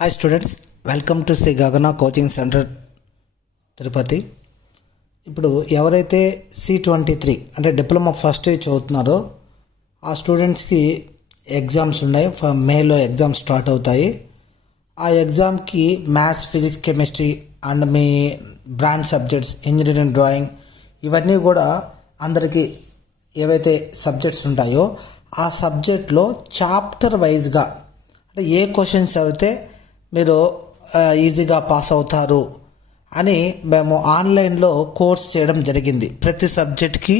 Hi students, welcome to Sri Gagana coaching centre Tirupati. ఇప్పుడు ఎవరైతే C23 అంటే డిప్లొమా ఫస్ట్ ఇయర్ చదువుతున్నారో ఆ స్టూడెంట్స్కి ఎగ్జామ్స్ ఉన్నాయి. మేలో ఎగ్జామ్స్ స్టార్ట్ అవుతాయి. ఆ ఎగ్జామ్కి maths, physics, chemistry and me branch subjects, engineering, drawing ఇవన్నీ కూడా అందరికీ ఏవైతే సబ్జెక్ట్స్ ఉంటాయో ఆ సబ్జెక్ట్లో చాప్టర్ వైజ్గా అంటే ఏ క్వశ్చన్స్ అయితే మీరు ఈజీగా పాస్ అవుతారు అని మేము ఆన్లైన్లో కోర్స్ చేయడం జరిగింది. ప్రతి సబ్జెక్ట్కి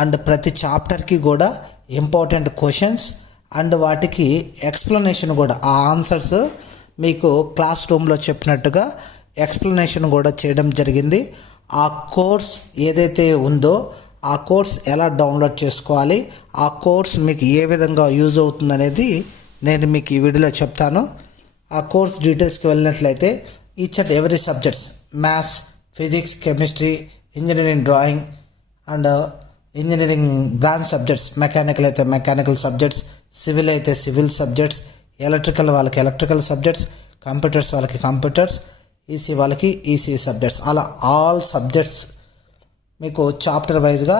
అండ్ ప్రతి చాప్టర్కి కూడా ఇంపార్టెంట్ క్వశ్చన్స్ అండ్ వాటికి ఎక్స్ప్లెనేషన్ కూడా, ఆ ఆన్సర్స్ మీకు క్లాస్ రూమ్లో చెప్పినట్టుగా ఎక్స్ప్లెనేషన్ కూడా చేయడం జరిగింది. ఆ కోర్స్ ఏదైతే ఉందో ఆ కోర్స్ ఎలా డౌన్లోడ్ చేసుకోవాలి, ఆ కోర్స్ మీకు ఏ విధంగా యూజ్ అవుతుందనేది నేను మీకు ఈ వీడియోలో చెప్తాను. ఆ కోర్స్ డీటెయిల్స్కి వెళ్ళినట్లయితే each and every subjects, maths, physics, chemistry, engineering, drawing and engineering branch subjects, mechanical అయితే మెకానికల్ సబ్జెక్ట్స్, సివిల్ అయితే సివిల్ సబ్జెక్ట్స్, ఎలక్ట్రికల్ వాళ్ళకి ఎలక్ట్రికల్ సబ్జెక్ట్స్, కంప్యూటర్స్ వాళ్ళకి కంప్యూటర్స్, ఈసీ వాళ్ళకి ఈసీ సబ్జెక్ట్స్, అలా ఆల్ సబ్జెక్ట్స్ మీకు చాప్టర్ వైజ్గా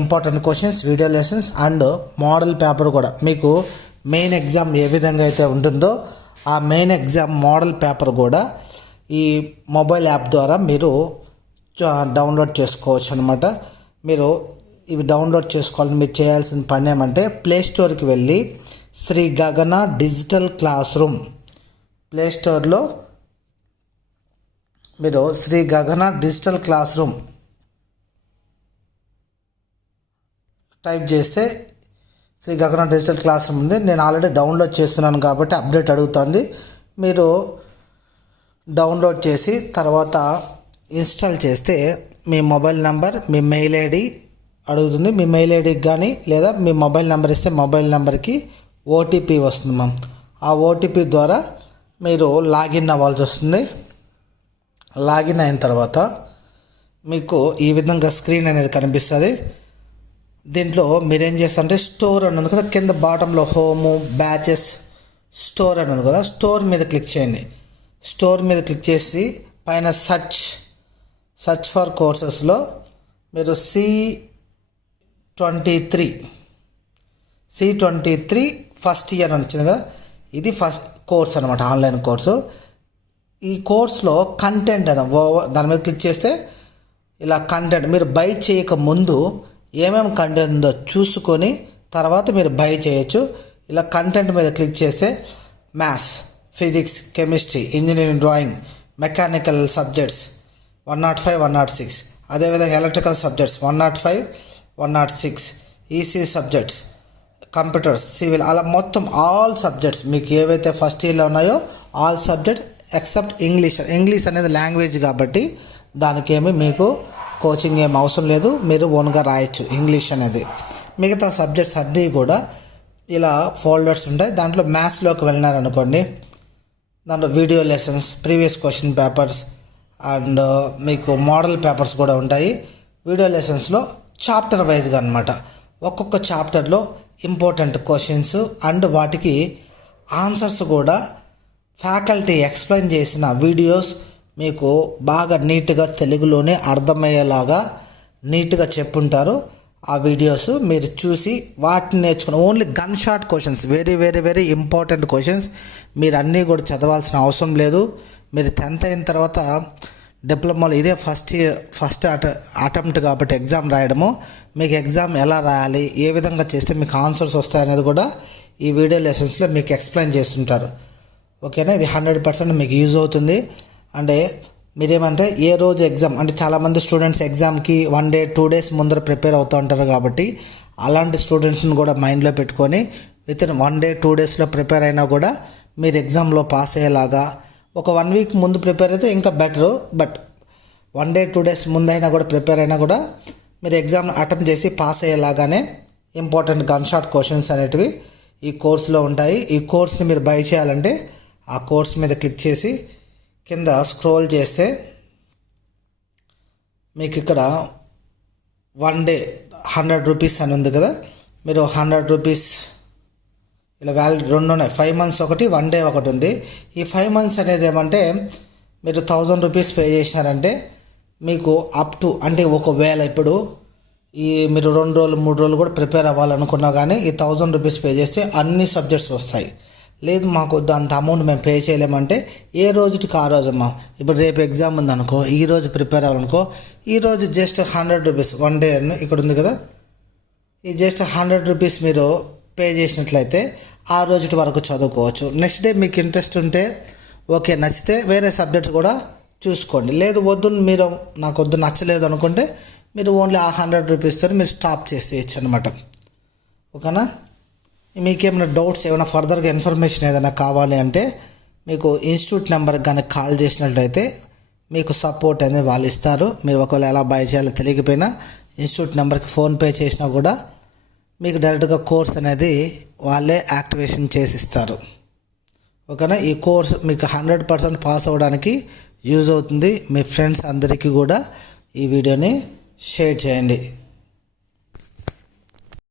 important questions, video lessons and model paper కూడా మీకు మెయిన్ ఎగ్జామ్ ఏ విధంగా అయితే ఉంటుందో ఆ మెయిన్ ఎగ్జామ్ మోడల్ పేపర్ కూడా ఈ మొబైల్ యాప్ ద్వారా మీరు డౌన్లోడ్ చేసుకోవచ్చు అనమాట. మీరు ఇవి డౌన్లోడ్ చేసుకోవాలని మీరు చేయాల్సిన పని ఏమంటే ప్లే స్టోర్కి వెళ్ళి శ్రీ గగన డిజిటల్ క్లాస్ రూమ్, ప్లే స్టోర్లో మీరు శ్రీ గగన డిజిటల్ క్లాస్ రూమ్ టైప్ చేస్తే శ్రీ గగన డిజిటల్ క్లాస్ రూమ్ ఉంది. నేను ఆల్రెడీ డౌన్లోడ్ చేస్తున్నాను కాబట్టి అప్డేట్ అడుగుతుంది. మీరు డౌన్లోడ్ చేసి తర్వాత ఇన్స్టాల్ చేస్తే మీ మొబైల్ నెంబర్, మీ మెయిల్ ఐడి అడుగుతుంది. మీ మెయిల్ ఐడికి కానీ లేదా మీ మొబైల్ నెంబర్ ఇస్తే మొబైల్ నెంబర్కి ఓటీపీ వస్తుంది మ్యామ్. ఆ ఓటీపీ ద్వారా మీరు లాగిన్ అవ్వాల్సి వస్తుంది. లాగిన్ అయిన తర్వాత మీకు ఈ విధంగా స్క్రీన్ అనేది కనిపిస్తుంది. దీంట్లో మీరేం చేస్తారంటే స్టోర్ అని ఉంది కదా, కింద బాటంలో హోము, బ్యాచెస్, స్టోర్ అని ఉంది కదా, స్టోర్ మీద క్లిక్ చేయండి. స్టోర్ మీద క్లిక్ చేసి పైన సర్చ్ ఫర్ కోర్సెస్లో మీరు C23 ఫస్ట్ ఇయర్ అని వచ్చింది కదా, ఇది ఫస్ట్ కోర్స్ అనమాట, ఆన్లైన్ కోర్సు. ఈ కోర్స్లో కంటెంట్ అని దాని మీద క్లిక్ చేస్తే ఇలా కంటెంట్ మీరు బై చేయక ముందు ఏమేమి కంటెంట్ ఉందో చూసుకొని తర్వాత మీరు బై చేయొచ్చు. ఇలా కంటెంట్ మీద క్లిక్ చేస్తే maths, physics, chemistry, engineering, drawing, mechanical subjects 105, 106, అదేవిధంగా electrical subjects 105, 106, EC subjects, computers, civil, అలా మొత్తం ఆల్ సబ్జెక్ట్స్ మీకు ఏవైతే ఫస్ట్ ఇయర్లో ఉన్నాయో ఆల్ సబ్జెక్ట్ ఎక్సెప్ట్ ఇంగ్లీష్ అనేది లాంగ్వేజ్ కాబట్టి దానికి ఏమి మీకు కోచింగ్ ఏం అవసరం లేదు, మీరు ఓన్గా రాయొచ్చు ఇంగ్లీష్ అనేది. మిగతా సబ్జెక్ట్స్ అన్నీ కూడా ఇలా ఫోల్డర్స్ ఉంటాయి. దాంట్లో మ్యాథ్స్లోకి వెళ్ళినారనుకోండి, దాంట్లో video lessons, previous question papers and మీకు మోడల్ పేపర్స్ కూడా ఉంటాయి. వీడియో లెసన్స్లో చాప్టర్ వైజ్గా అనమాట, ఒక్కొక్క చాప్టర్లో ఇంపార్టెంట్ క్వశ్చన్స్ అండ్ వాటికి ఆన్సర్స్ కూడా ఫ్యాకల్టీ ఎక్స్ప్లెయిన్ చేసిన వీడియోస్ మీకు బాగా నీట్గా తెలుగులోనే అర్థమయ్యేలాగా నీట్గా చెప్పుంటారు. ఆ వీడియోస్ మీరు చూసి వాటిని నేర్చుకుని only gun shot questions, very very very important questions, మీరు అన్నీ కూడా చదవాల్సిన అవసరం లేదు. మీరు 10th అయిన తర్వాత డిప్లొమాలో ఇదే ఫస్ట్ అటెంప్ట్ కాబట్టి ఎగ్జామ్ రాయడము, మీకు ఎగ్జామ్ ఎలా రాయాలి, ఏ విధంగా చేస్తే మీకు ఆన్సర్స్ వస్తాయనేది కూడా ఈ వీడియో లెసన్స్లో మీకు ఎక్స్ప్లెయిన్ చేస్తుంటారు. ఓకేనా, ఇది 100% మీకు యూజ్ అవుతుంది. అంటే మీరేమంటే ఏ రోజు ఎగ్జామ్ అంటే చాలామంది స్టూడెంట్స్ ఎగ్జామ్కి 1 day 2 days ముందర ప్రిపేర్ అవుతూ ఉంటారు కాబట్టి అలాంటి స్టూడెంట్స్ని కూడా మైండ్లో పెట్టుకొని వితిన్ 1 day 2 daysలో ప్రిపేర్ అయినా కూడా మీరు ఎగ్జామ్లో పాస్ అయ్యేలాగా ఒక 1 week ముందు ప్రిపేర్ అయితే ఇంకా బెటరు. బట్ 1 day 2 days ముందైనా కూడా ప్రిపేర్ అయినా కూడా మీరు ఎగ్జామ్ అటెంప్ట్ చేసి పాస్ అయ్యేలాగానే ఇంపార్టెంట్ గన్ షాట్ క్వశ్చన్స్ అనేటివి ఈ కోర్సులో ఉంటాయి. ఈ కోర్స్ని మీరు బై చేయాలంటే ఆ కోర్స్ మీద క్లిక్ చేసి కింద స్క్రోల్ చేస్తే మీకు ఇక్కడ 1 day 100 రూపీస్ అని ఉంది కదా, మీరు 100 రూపీస్ ఇలా వ్యాలిడ్ 2 ఉన్నాయి. 5 మంత్స్ ఒకటి, 1 డే ఒకటి ఉంది. ఈ 5 మంత్స్ అనేది ఏమంటే మీరు 1000 రూపీస్ పే చేసినారంటే మీకు అప్ టు, అంటే ఒకవేళ ఇప్పుడు మీరు 2 రోజులు 3 రోజులు కూడా ప్రిపేర్ అవ్వాలనుకున్నా కానీ ఈ 1000 రూపీస్ పే చేస్తే అన్ని సబ్జెక్ట్స్ వస్తాయి. లేదు మాకు అంత అమౌంట్ మేము పే చేయలేమంటే ఏ రోజుకి ఆ రోజమ్మా. ఇప్పుడు రేపు ఎగ్జామ్ ఉందనుకో, ఈ రోజు ప్రిపేర్ అవ్వాలనుకో, ఈరోజు జస్ట్ 100 రూపీస్ 1 డే అని ఇక్కడ ఉంది కదా, ఈ జస్ట్ 100 రూపీస్ మీరు పే చేసినట్లయితే ఆ రోజు వరకు చదువుకోవచ్చు. నెక్స్ట్ డే మీకు ఇంట్రెస్ట్ ఉంటే ఓకే, నచ్చితే వేరే సబ్జెక్ట్ కూడా చూసుకోండి. లేదు వద్దు, మీరు నాకు వద్దు నచ్చలేదు అనుకుంటే మీరు ఓన్లీ ఆ 100 రూపీస్తో మీరు స్టాప్ చేసేయచ్చు అనమాట. ఓకేనా? మీకేమైనా డౌట్స్, ఏమైనా ఫర్దర్గా ఇన్ఫర్మేషన్ ఏదైనా కావాలి అంటే మీకు ఇన్స్టిట్యూట్ నెంబర్కి కానీ కాల్ చేసినట్లయితే మీకు సపోర్ట్ అనేది వాళ్ళు ఇస్తారు. మీరు ఒకవేళ ఎలా బై చేయాలో తెలియకపోయినా ఇన్స్టిట్యూట్ నెంబర్కి ఫోన్పే చేసినా కూడా మీకు డైరెక్ట్గా కోర్స్ అనేది వాళ్ళే యాక్టివేషన్ చేసి ఇస్తారు. ఓకేనా? ఈ కోర్స్ మీకు 100% పాస్ అవ్వడానికి యూజ్ అవుతుంది. మీ ఫ్రెండ్స్ అందరికీ కూడా ఈ వీడియోని షేర్ చేయండి.